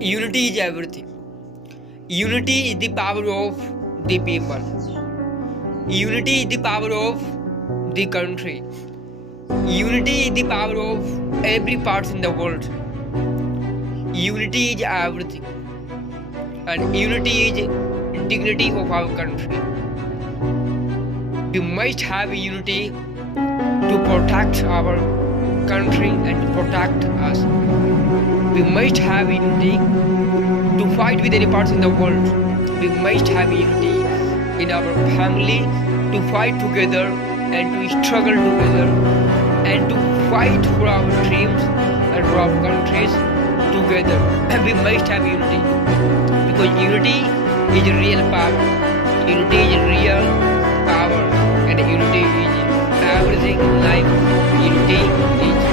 Unity is everything. Unity is the power of the people. Unity is the power of the country. Unity is the power of every part in the world. Unity is everything. And unity is dignity of our country. We must have unity to protect our country and to protect us. We must have unity to fight with any parts in the world. We must have unity in our family to fight together and to struggle together and to fight for our dreams and for our countries together. We must have unity because unity is real power. Unity is real power and unity is everything in life. Unity is